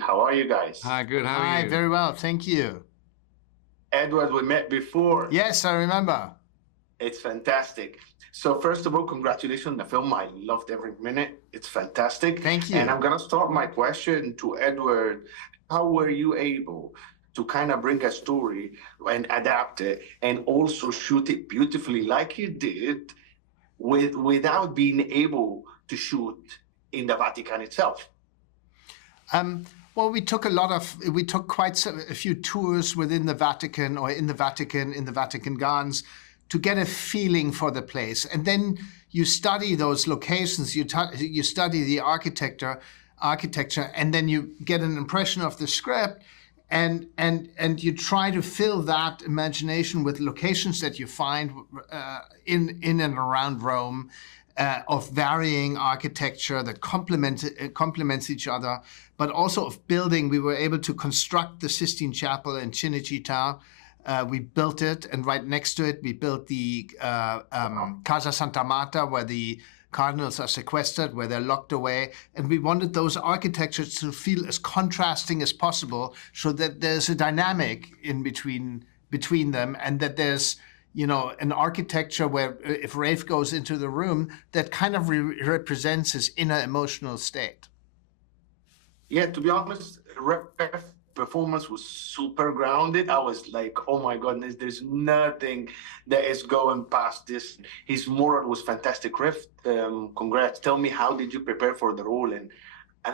How are you guys? Hi, good. How are Hi, you? very well, thank you. Edward, we met before. Yes, I remember. It's fantastic. So first of all, congratulations on the film. I loved every minute. It's fantastic. Thank you. And I'm going to start my question to Edward. How were you able to kind of bring a story and adapt it and also shoot it beautifully like you did without being able to shoot in the Vatican itself? Well, we took quite a few tours within the Vatican or in the Vatican Gardens to get a feeling for the place. And then you study those locations, you study the architecture, and then you get an impression of the script, and you try to fill that imagination with locations that you find in and around Rome, of varying architecture that complements each other, but also of building. We were able to construct the Sistine Chapel in Cinecittà. We built it, and right next to it, we built the Casa Santa Marta, where the cardinals are sequestered, where they're locked away. And we wanted those architectures to feel as contrasting as possible, so that there's a dynamic in between them, and that there's, you know, an architecture where if Ralph goes into the room, that kind of represents his inner emotional state. Yeah, to be honest, Ralph's performance was super grounded. I was like, oh my goodness, there's nothing that is going past this. His moral was fantastic. Ralph, congrats. Tell me, how did you prepare for the role? And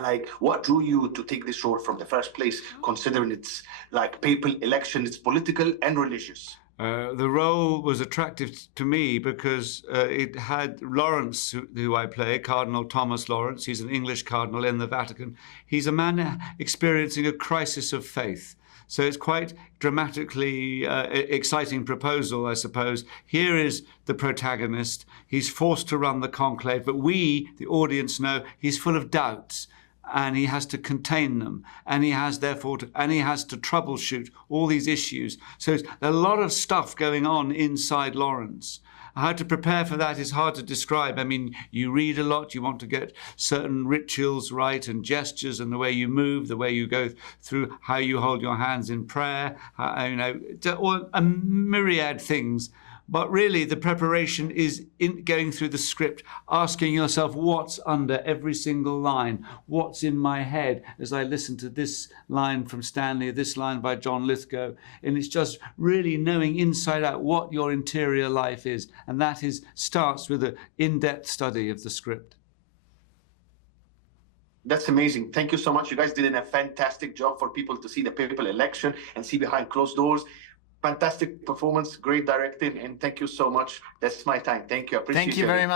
like, what drew you to take this role from the first place, considering it's like papal election, it's political and religious? The role was attractive to me because it had Lawrence, who I play, Cardinal Thomas Lawrence. He's an English cardinal in the Vatican. He's a man experiencing a crisis of faith. So it's quite dramatically exciting proposal, I suppose. Here is the protagonist. He's forced to run the conclave, but we, the audience, know he's full of doubts, and he has to contain them, and he has therefore to troubleshoot all these issues. So there's a lot of stuff going on inside Lawrence. How to prepare for that is hard to describe. I mean, you read a lot, you want to get certain rituals right, and gestures, and the way you move, the way you go through, how you hold your hands in prayer, you know, a myriad things. But really, the preparation is in going through the script, asking yourself what's under every single line, what's in my head as I listen to this line from Stanley, this line by John Lithgow. And it's just really knowing inside out what your interior life is. And that starts with an in-depth study of the script. That's amazing. Thank you so much. You guys did a fantastic job for people to see the papal election and see behind closed doors. Fantastic performance, great directing, and thank you so much. That's my time. Thank you. I appreciate it. Thank you very much.